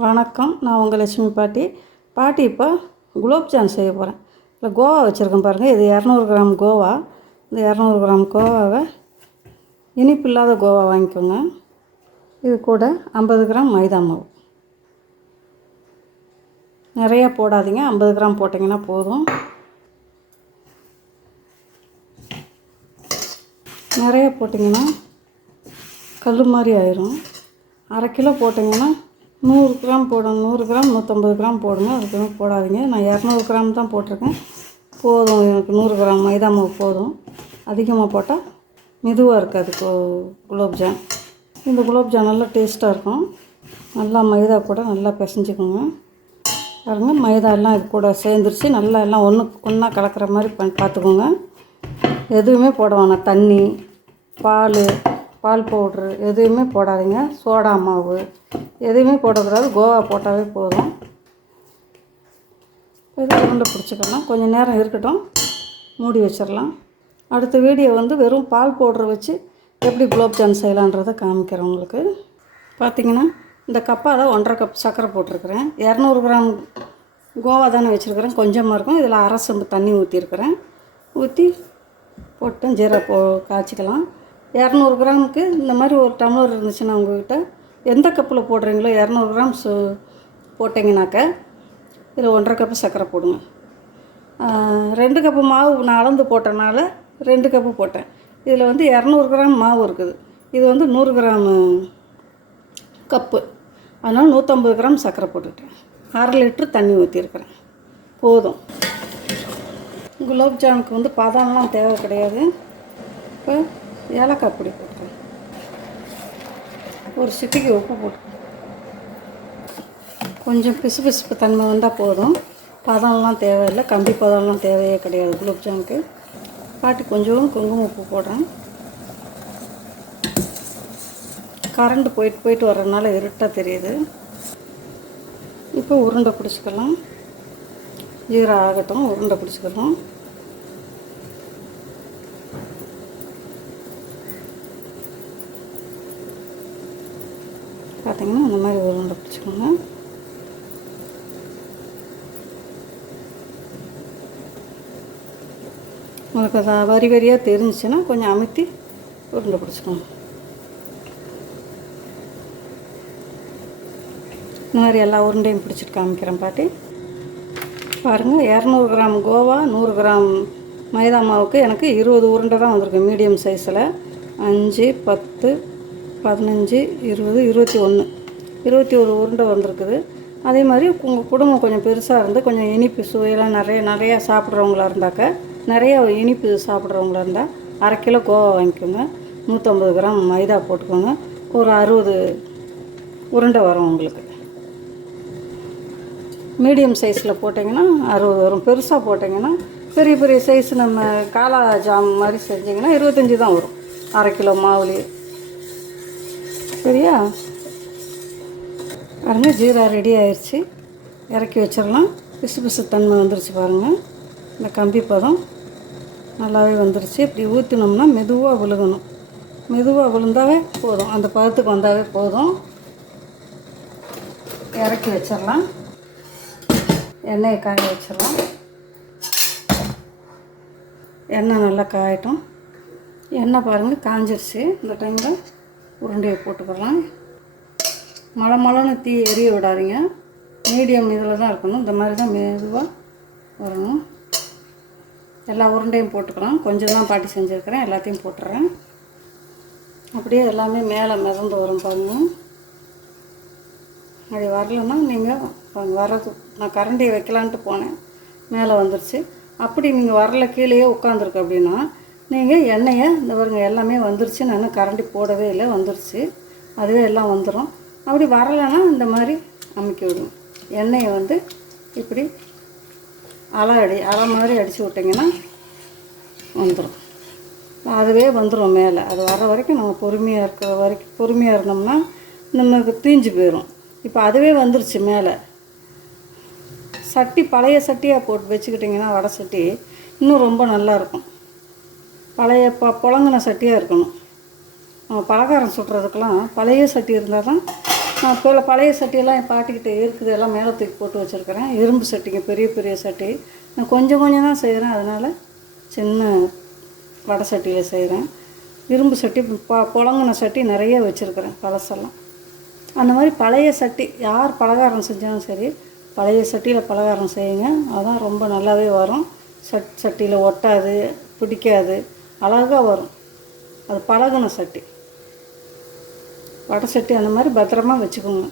வணக்கம் நான் உங்கள் லட்சுமி பாட்டி. பாட்டி இப்போ குலோப்ஜான் செய்ய போகிறேன் இல்லை கோவா வச்சுருக்கேன் பாருங்கள் இது இரநூறு கிராம் கோவா. இந்த இரநூறு கிராம் கோவாவை இனிப்பு இல்லாத கோவா வாங்கிக்கோங்க. இது கூட ஐம்பது கிராம் மைதா மாவு. நிறையா போடாதீங்க. ஐம்பது கிராம் போட்டிங்கன்னா போதும். நிறைய போட்டிங்கன்னா கல் மாதிரி ஆயிரும். அரை கிலோ போட்டிங்கன்னா நூறு கிராம் போடணும் நூறு கிராம் நூற்றம்பது கிராம் போடுங்க. அதுக்கு மேலே போடாதீங்க. நான் இரநூறு கிராம் தான் போட்டிருக்கேன். போதும் எனக்கு நூறு கிராம் மைதா மாவு போதும். அதிகமாக போட்டால் மெதுவாக இருக்காது கோ குலோப்ஜான் இந்த குலோப்ஜான் நல்லா டேஸ்ட்டாக இருக்கும். நல்லா மைதா கூட நல்லா பிசைஞ்சுக்கோங்க. பாருங்க மைதா எல்லாம் இது கூட சேர்ந்துருச்சு. நல்லா எல்லாம் ஒன்று ஒன்றா கலக்கிற மாதிரி பண் பார்த்துக்கோங்க. எதுவுமே போட வேணாம். தண்ணி பால் பால் பவுட்ரு எதுவுமே போடாதீங்க. சோடா மாவு எதுவுமே போடக்கூடாது. கோவா போட்டாவே போதும். இது உருண்டை பிடிச்சிக்கலாம். கொஞ்சம் நேரம் இருக்கட்டும். மூடி வச்சிடலாம். அடுத்த வீடியோ வந்து வெறும் பால் பவுட்ரு வச்சு எப்படி குலோப்ஜாம் செய்யலான்றதை காமிக்கிறேன் உங்களுக்கு. பார்த்தீங்கன்னா இந்த கப்பால் ஒன்றரை கப் சர்க்கரை போட்டிருக்கிறேன். இரநூறு கிராம் கோவா தானே வச்சுருக்கிறேன். கொஞ்சமாக இருக்கும். இதில் அரை செம்பு தண்ணி ஊற்றிருக்கிறேன் ஊற்றி போட்டு ஜீரா போ காய்ச்சிக்கலாம். இரநூறு கிராமுக்கு இந்த மாதிரி ஒரு டம்ளர் இருந்துச்சுன்னா உங்கள்கிட்ட எந்த கப்பில் போடுறீங்களோ இரநூறு கிராம் சு போட்டிங்கனாக்க இதில் ஒன்றரை கப்பு சர்க்கரை போடுங்க. ரெண்டு கப்பு மாவு நான் அளந்து போட்டனால ரெண்டு கப்பு போட்டேன். இதில் வந்து இரநூறு கிராம் மாவு இருக்குது. இது வந்து நூறு கிராம் கப்பு. அதனால் நூற்றம்பது கிராம் சர்க்கரை போட்டுட்டேன். அரை லிட்ரு தண்ணி ஊற்றிருக்கிறேன் போதும். குலோப்ஜாமுக்கு வந்து பதம்லாம் தேவை கிடையாது. இப்போ ஏலக்காய் பொடி போட்டுக்கிறேன். ஒரு சிட்டிக்கு உப்பு போட்டு கொஞ்சம் பிசுபிசுப்பு தன்மை வந்தால் போதும். பதம்லாம் தேவையில்லை. கம்பி பதம்லாம் தேவையே கிடையாது. குலோப்ஜாமுக்கு பாட்டி கொஞ்சம் குங்குமம் உப்பு போடுறேன். கரண்ட் போயிட்டு போயிட்டு வர்றதுனால இருட்டாக தெரியுது. இப்போ உருண்டை பிடிச்சிக்கலாம். ஜீரா ஆகட்டும் உருண்டை பிடிச்சிக்கலாம். பார்த்தீங்கன்னா அந்த மாதிரி உருண்டை பிடிச்சிக்கோங்க. உங்களுக்கு அது வரி வரியாக தெரிஞ்சுன்னா கொஞ்சம் அமுத்தி உருண்டை பிடிச்சிக்கோங்க. இந்த மாதிரி எல்லா உருண்டையும் பிடிச்சிட்டு காமிக்கிறேன் பாட்டி. பாருங்கள் இரநூறு கிராம் கோவா நூறு கிராம் மைதா மாவுக்கு எனக்கு இருபது உருண்டை தான் வந்திருக்கு மீடியம் சைஸில். அஞ்சு பத்து பதினஞ்சு இருபது இருபத்தி ஒன்று இருபத்தி ஒரு உருண்டை வந்திருக்குது. அதே மாதிரி உங்கள் குடும்பம் கொஞ்சம் பெருசாக இருந்து கொஞ்சம் இனிப்பு சுவையெல்லாம் நிறைய நிறையா சாப்பிட்றவங்களா இருந்தாக்க நிறையா இனிப்பு சாப்பிட்றவங்களா இருந்தால் அரை கிலோ கோவா வாங்கிக்கோங்க. நூற்றம்பது கிராம் மைதா போட்டுக்கோங்க. ஒரு அறுபது உருண்டை வரும் உங்களுக்கு. மீடியம் சைஸில் போட்டிங்கன்னா அறுபது வரும். பெருசாக போட்டிங்கன்னா பெரிய பெரிய சைஸ் நம்ம காலா ஜாம் மாதிரி செஞ்சிங்கன்னா இருபத்தஞ்சி தான் வரும். அரை கிலோ மாவுலேயே. சரியா? பாருங்க ஜீரா ரெடி ஆயிடுச்சு இறக்கி வச்சிடலாம். பிசு பிசு தன்மை வந்துருச்சு பாருங்கள் இந்த கம்பி பதம் நல்லாவே வந்துருச்சு. இப்படி ஊற்றினோம்னா மெதுவாக விழுகணும். மெதுவாக விழுந்தாவே போதும். அந்த பதத்துக்கு வந்தாவே போதும். இறக்கி வச்சிடலாம். எண்ணெயை காய வச்சிடலாம். எண்ணெய் நல்லா காயட்டும். எண்ணெய் பாருங்கள் காஞ்சிருச்சு. இந்த டைமில் உருண்டையை போட்டுக்கலாம். மழை மழைன்னு தீ எரிய விடாதீங்க. மீடியம் இதில் தான் இருக்கணும். இந்த மாதிரி தான் மெதுவாக வரணும். எல்லா உருண்டையும் போட்டுக்கலாம். கொஞ்சம் தான் பாட்டி செஞ்சுருக்கிறேன். எல்லாத்தையும் போட்டுறேன். அப்படியே எல்லாமே மேலே மிதந்து வரும் பாருங்கள் அது வரலன்னா நீங்கள் வர்றது நான் கரண்டியை வைக்கலான்ட்டு போனேன். மேலே வந்துருச்சு. அப்படி நீங்கள் வரல கீழேயே உட்காந்துருக்கு அப்படின்னா நீங்கள் எண்ணெயை இந்த பாருங்க எல்லாமே வந்துருச்சு. நான் கரண்டி போடவே இல்லை வந்துருச்சு. அதுவே எல்லாம் வந்துடும் அப்படி வரலைன்னா இந்த மாதிரி அமுக்கி விடும். எண்ணெயை வந்து இப்படி அலை அடி அலை மாதிரி அடித்து விட்டிங்கன்னா வந்துடும் அதுவே வந்துடும் மேலே. அது வர வரைக்கும் நம்ம பொறுமையாக இருக்கிற வரைக்கும் பொறுமையாக இருந்தோம்னா நமக்கு தீஞ்சு போயிடும் இப்போ அதுவே வந்துருச்சு மேலே. சட்டி பழைய சட்டியாக போட்டு வச்சுக்கிட்டிங்கன்னா வடை சட்டி இன்னும் ரொம்ப நல்லாயிருக்கும் பழைய ப புழங்கின சட்டியாக இருக்கணும். நம்ம பலகாரம் சுடுறதுக்கெலாம் பழைய சட்டி இருந்தால் தான் நான் இப்போ பழைய சட்டியெல்லாம் என் பாட்டிக்கிட்ட இருக்குது எல்லாம் மேலே தூக்கி போட்டு வச்சுருக்கிறேன். இரும்பு சட்டிங்க பெரிய பெரிய சட்டி. நான் கொஞ்சம் கொஞ்சம் தான் செய்கிறேன் அதனால் சின்ன வடை சட்டியில் செய்கிறேன் இரும்பு சட்டி ப புழங்கின சட்டி நிறைய வச்சுருக்கிறேன் பழசெல்லாம். அந்த மாதிரி பழைய சட்டி யார் பலகாரம் செஞ்சாலும் சரி பழைய சட்டியில் பலகாரம் செய்யுங்க. அதான் ரொம்ப நல்லாவே வரும். சட் சட்டியில் ஒட்டாது பிடிக்காது. அழகாக வரும். அது பழகுன சட்டி. வடை சட்டி அந்த மாதிரி பத்திரமா வச்சுக்கோங்க.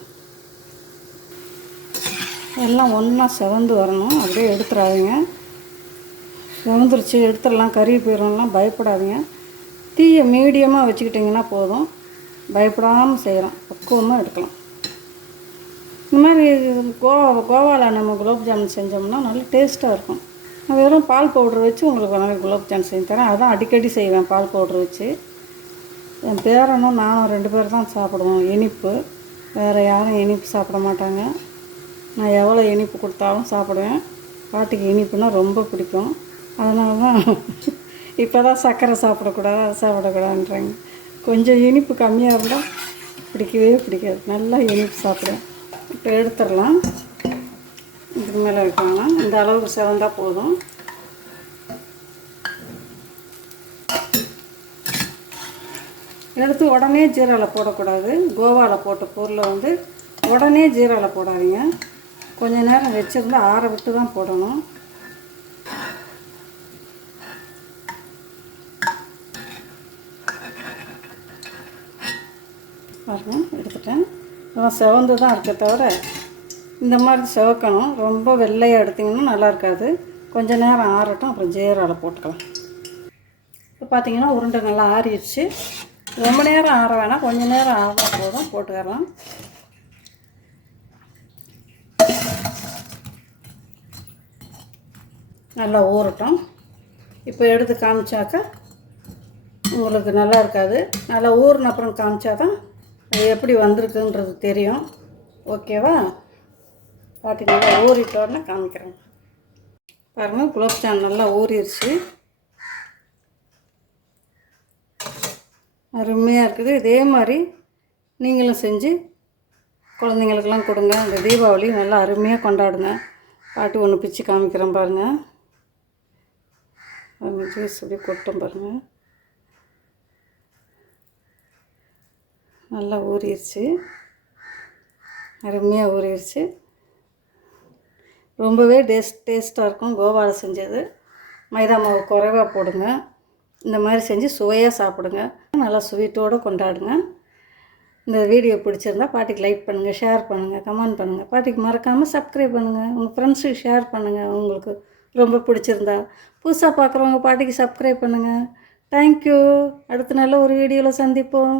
எல்லாம் ஒன்றா செவந்து வரணும். அப்படியே எடுத்துடாதீங்க செவந்துருச்சு எடுத்துடலாம். கறி போயிடும்லாம் பயப்படாதீங்க. தீயை மீடியமாக வச்சுக்கிட்டிங்கன்னா போதும். பயப்படாமல் செய்கிறோம் பக்குவமாக எடுக்கலாம். இந்த மாதிரி கோவா கோவாவில் நம்ம குலோப் ஜாமுன் செஞ்சோம்னா நல்ல டேஸ்ட்டாக இருக்கும். வெறும் பால் பவுட்ரு வச்சு உங்களுக்கு வேணாலும் குலோப் ஜாமுன் செஞ்சு தரேன். அதான் அடிக்கடி செய்வேன் பால் பவுடர் வச்சு. என் பேரனும் நானும் ரெண்டு பேர் தான் சாப்பிடுவோம். இனிப்பு. வேறு யாரும் இனிப்பு சாப்பிட மாட்டாங்க. நான் எவ்வளோ இனிப்பு கொடுத்தாலும் சாப்பிடுவேன். பாட்டிக்கு இனிப்புனா ரொம்ப பிடிக்கும். அதனால தான் இப்போ தான் சர்க்கரை சாப்பிடக்கூடாது அதை சாப்பிடக்கூடாதுன்றாங்க. கொஞ்சம் இனிப்பு கம்மியாக இருந்தால் பிடிக்கவே பிடிக்காது. நல்லா இனிப்பு சாப்பிடுவேன். இப்போ எடுத்துடலாம். இதுக்கு மேலே வைக்கலாம் இந்த அளவுக்கு செவந்தால் போதும். எடுத்து உடனே ஜீராவில் போடக்கூடாது. கோவாவில் போட்ட பொருளை வந்து உடனே ஜீராவில் போடாதீங்க. கொஞ்ச நேரம் வச்சுருந்து ஆற விட்டு தான் போடணும். பாருங்க எடுத்துட்டேன். இதெல்லாம் செவந்து தான் இருக்க தவிர இந்த மாதிரி சிவக்கணும். ரொம்ப வெள்ளையாக எடுத்திங்கன்னா நல்லா இருக்காது. கொஞ்ச நேரம் ஆறட்டும் அப்புறம் ஜீராவில் போட்டுக்கலாம். இப்போ பார்த்தீங்கன்னா உருண்டை நல்லா ஆறிடுச்சு. ரொம்ப நேரம் ஆற வேணாம். கொஞ்சம் நேரம் ஆறா போதும் போட்டுக்கலாம். நல்லா ஊறட்டும். இப்போ எடுத்து காமிச்சாக்கா உங்களுக்கு நல்லா இருக்காது. நல்லா ஊறின அப்புறம் காமிச்சா தான் எப்படி வந்திருக்குன்றது தெரியும். ஓகேவா? பாட்டி நல்லா ஊறிட்டோடனே காமிக்கிறேன். பாருங்கள் குலோப்ஜாம் நல்லா ஊறிடுச்சு அருமையாக இருக்குது. இதே மாதிரி நீங்களும் செஞ்சு குழந்தைங்களுக்கெல்லாம் கொடுங்க. இந்த தீபாவளி நல்லா அருமையாக கொண்டாடுங்க. பாட்டு ஒன்று பிச்சு காமிக்கிறேன் பாருங்கள் பாருங்க ஜூஸ் அப்படியே கொட்டும் பாருங்கள் நல்லா ஊறிடுச்சு அருமையாக ஊறிடுச்சு ரொம்பவே டேஸ்ட் டேஸ்ட்டாக இருக்கும். கோவாவில் செஞ்சது. மைதா மாவு குறைவாக போடுங்க. இந்த மாதிரி செஞ்சு சுவையாக சாப்பிடுங்க. நல்லா ஸ்வீட்டோடு கொண்டாடுங்க. இந்த வீடியோ பிடிச்சிருந்தா பாட்டிக்கு லைக் பண்ணுங்கள் ஷேர் பண்ணுங்கள் கமெண்ட் பண்ணுங்கள் பாட்டிக்கு மறக்காமல் சப்ஸ்கிரைப் பண்ணுங்கள் உங்கள் ஃப்ரெண்ட்ஸுக்கு ஷேர் பண்ணுங்கள் உங்களுக்கு ரொம்ப பிடிச்சிருந்தா. புதுசாக பார்க்குறவங்க பாட்டிக்கு சப்ஸ்கிரைப் பண்ணுங்கள் தேங்க்யூ அடுத்த நல்ல ஒரு வீடியோவில் சந்திப்போம்.